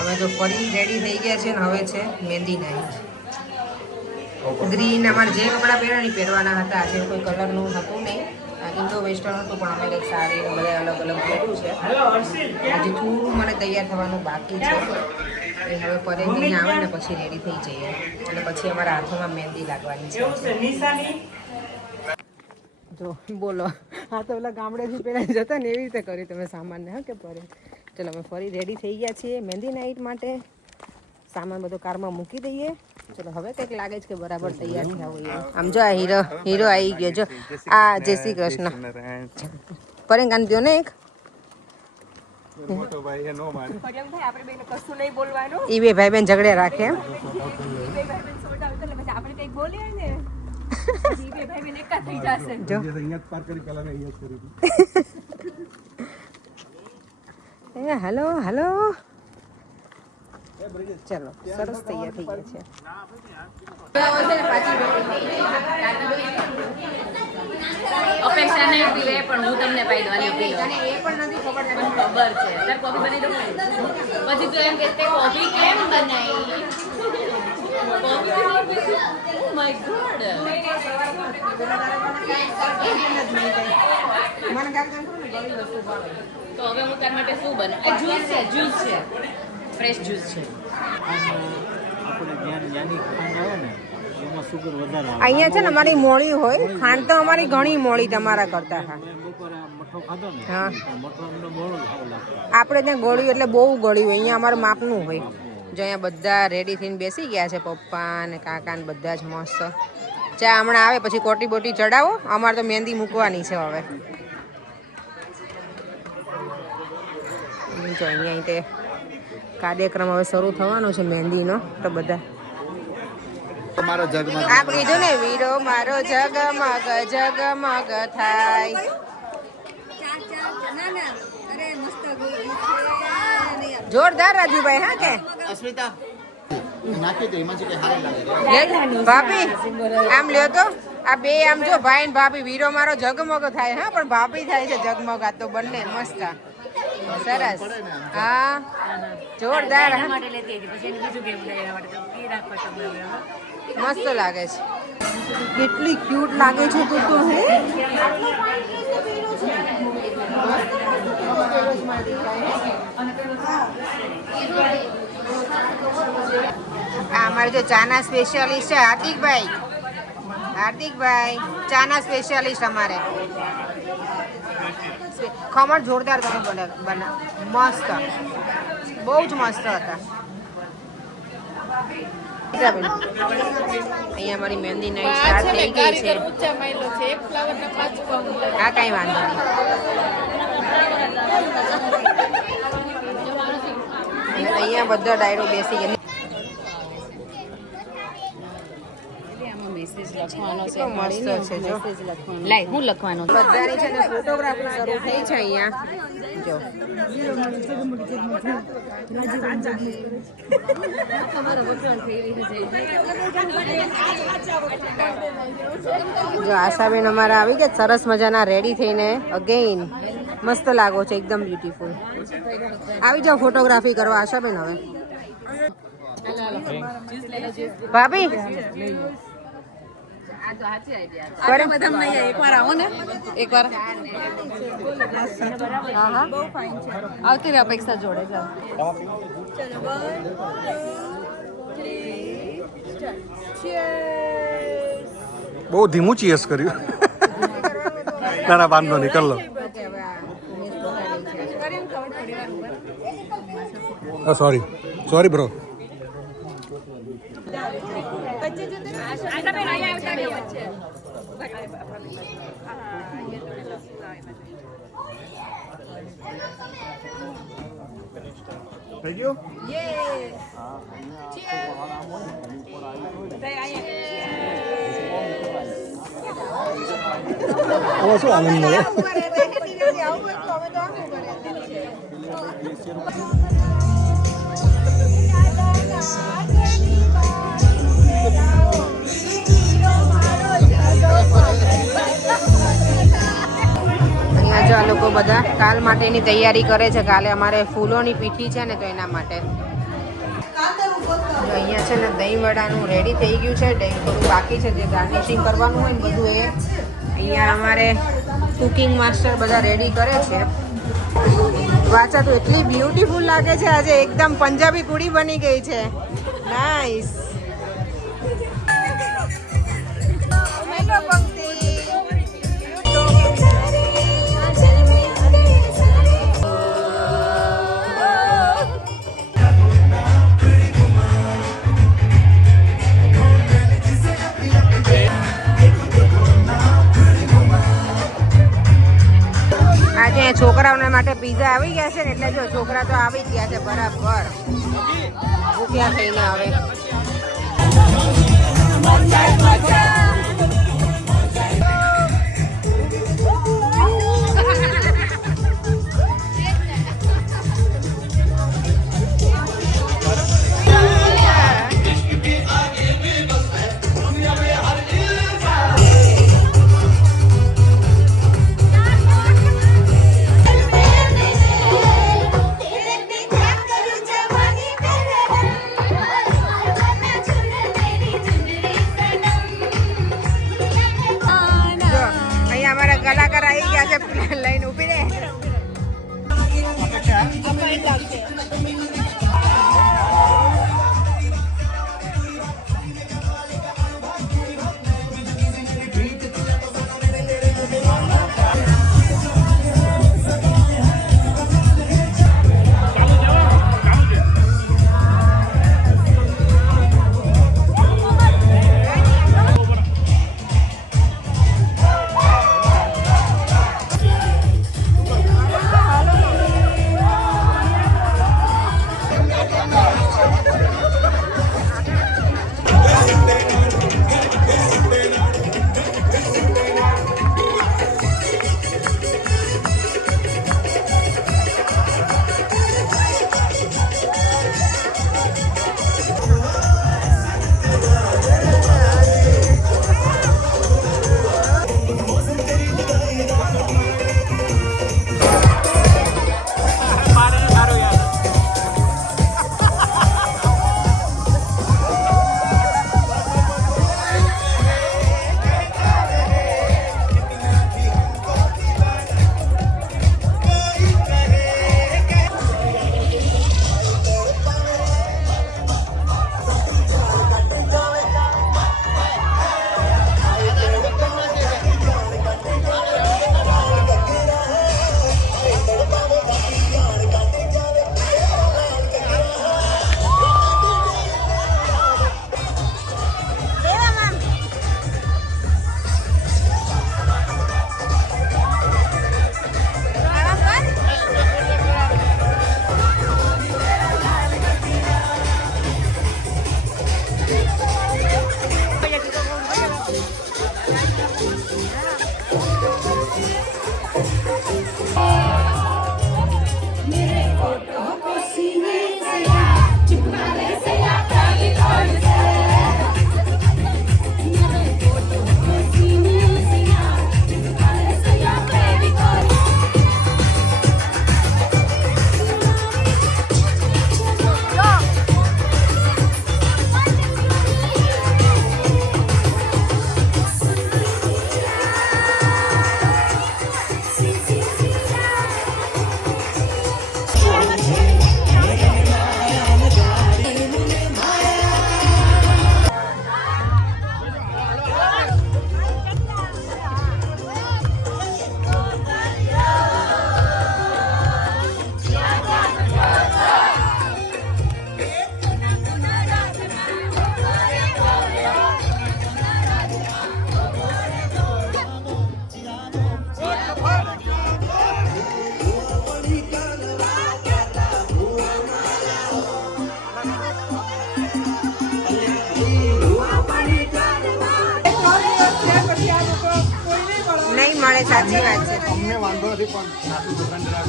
હવે તો ફરી રેડી થઈ ગયા છે ને હવે છે મહેંદી નાઈટ. ગ્રીન અમારે જે કપડાં પહેરવાની પહેરવાના હતા, આજે કોઈ કલરનું હતું નહીં, ઇન્ડો વેસ્ટર્ન હતું પણ અમે કંઈક સારી બધા અલગ અલગ પહેર્યું છે. આજે થોડું મને તૈયાર થવાનું બાકી છે, એ હવે પરેજી આવે ને પછી રેડી થઈ જઈએ અને પછી અમારા હાથોમાં મહેંદી લાગવાની છે. જો બોલો, હા તો પેલા ગામડેથી પહેલાં જતા ને એવી રીતે કરી તમે સામાનને, હા કે પરે. ચલો અમે ફરી રેડી થઈ ગયા છીએ મહેંદી નાઈટ માટે. સામાન બધો કારમાં મૂકી દઈએ. ચલો હવે કંઈક લાગે છે કે બરાબર તૈયાર થયા હોઈએ. આમ જો આ હીરો આવી ગયો. જો આ જય શ્રી કૃષ્ણ પરેંગાન દો ને એક. ઈ બે ભાઈ બેન ઝઘડે રાખે એમ. Hello hello. ચલો સરસ તૈયાર થઈ ગયા છે. અપેક્ષા નહીં પીવે પણ હું તમને પાઈ દવાની પીવે એ પણ નથી ખબર છે. તાર કોફી બની દઉં પછી તો એમ કે તે કોફી કેમ બનાવી કોફી ઓ માય ગોડ. તો હવે હું તાર માટે શું બનાવું? જ્યુસ છે ફ્રેશ જ્યુસ છે. અહીંયા છે ને અમારી મોળી હોય, ખાંડ તો અમારી ઘણી મોળી તમારા કરતા. હા આપણે ત્યાં ગળ્યું એટલે બહુ ગળ્યું, અહીંયા અમારું માપનું હોય. જો અહીંયા બધા રેડી થઈને બેસી ગયા છે, પપ્પા ને કાકા ને બધા જ મસ્ત. ચા હમણાં આવે પછી કોટી બોટી ચડાવો, અમારે તો મહેંદી મૂકવાની છે હવે. જો અહીંયા તે કાર્યક્રમ હવે શરૂ થવાનો છે મહેંદીનો. તો બધા આપ કીધું ને, વીરો મારો જગમગ જગમગ થાય. જોરદાર રાજુભાઈ. હા કે ભાભી આમ લ્યો તો આ બે આમ જો ભાઈ ને ભાભી. વીરો મારો જગમગ થાય, હા પણ ભાભી થાય છે જગમગ. આ તો બંને મસ્ત સરસ. હા જોરદાર. મસ્ત લાગે છે. કેટલી ક્યુટ લાગે છે તું તો. હે આ અમારે જો ચાના સ્પેશિયાલિસ્ટ છે હાર્દિકભાઈ. હાર્દિકભાઈ ચાના સ્પેશિયાલિસ્ટ અમારે. ખમણ જોરદાર તમે બના મસ્ત, બહુ જ મસ્ત હતા. અહીંયા અમારી મહેંદી નાઈટ સ્ટાર્ટ થઈ ગઈ છે. હા કઈ વાંધો નહીં. અહીંયા બધા ડાયરો બેસી ગયા. મેસેજ લખવાનો છે. મસ્ત છે જો. લાઈ હું લખવાનો બધાની છે ને ફોટોગ્રાફી શરૂ થઈ છે અહીંયા. જો જો આશાબેન અમારા આવી ગયા સરસ મજાના રેડી થઈને. અગેઇન મસ્ત લાગો છે, એકદમ બ્યુટીફુલ. આવી જાઓ ફોટોગ્રાફી કરવા આશાબેન. હવે ભાભી એકવાર આવો ને, એકવાર આવતી રહે અપેક્ષા જોડે. બહુ ધીમું ચીયસ કર્યું. ના વાંધો નહીં, કર લો. Sorry sorry bro. થઈ ગયું? શું આનંદ મળે. અહીંયા જો આ લોકો બધા કાલ માટેની તૈયારી કરે છે. કાલે અમારે ફૂલોની પીઠી છે ને, તો એના માટે અહીંયા છે ને દહીં વડાનું રેડી થઈ ગયું છે. દહીં થોડું બાકી છે, જે ગાર્નિશિંગ કરવાનું હોય ને બધું એ અહીંયા અમારે કુકિંગ માસ્ટર બધા રેડી કરે છે. વાચા તો એટલી બ્યુટીફુલ લાગે છે આજે, એકદમ પંજાબી કુડી બની ગઈ છે. નાઈસ. આજે છોકરાઓના માટે પીઝા આવી ગયા છે ને, એટલે જો છોકરા તો આવી જ ગયા છે બરાબર ભૂખ્યા થઈને. હવે કલાકાર આવી ગયા છે, લઈને ઉભી રહે. મળે, સાચી વાત છે. અમને વાંધો નથી પણ સાસુ દુકાનદાર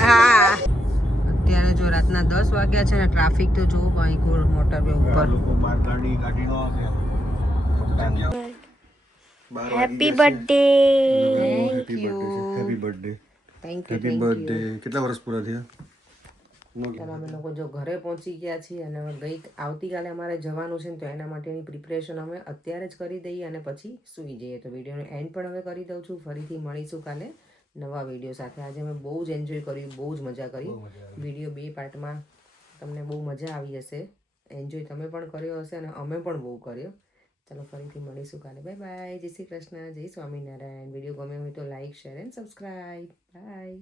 હા, અત્યારે જો રાતના 10 વાગ્યા છે ને, ટ્રાફિક તો જોવો ભાઈ મોટરવે ઉપર. લોકો બહાર ગાડી નો આવે. Happy birthday. Happy birthday. Thank you. Happy birthday. કેટલા વર્ષ પૂરા થયા? ત્યારે અમે લોકો જો ઘરે પહોંચી ગયા છીએ અને હવે આવતીકાલે અમારે જવાનું છે ને તો એના માટેની પ્રિપરેશન અમે અત્યારે જ કરી દઈએ અને પછી સૂઈ જઈએ. તો વિડીયોનો એન્ડ પણ હવે કરી દઉં છું. ફરીથી મળીશું કાલે નવા વિડીયો સાથે. આજે અમે બહુ જ એન્જોય કર્યું, બહુ જ મજા કરી. વિડીયો 2 પાર્ટમાં તમને બહુ મજા આવી હશે. એન્જોય તમે પણ કર્યો હશે અને અમે પણ બહુ કર્યો. ચલો ફરીથી મળીશું કાલે. Bye bye. જય શ્રી કૃષ્ણ, જય સ્વામિનારાયણ. વિડીયો ગમે હોય તો like, share and subscribe. By.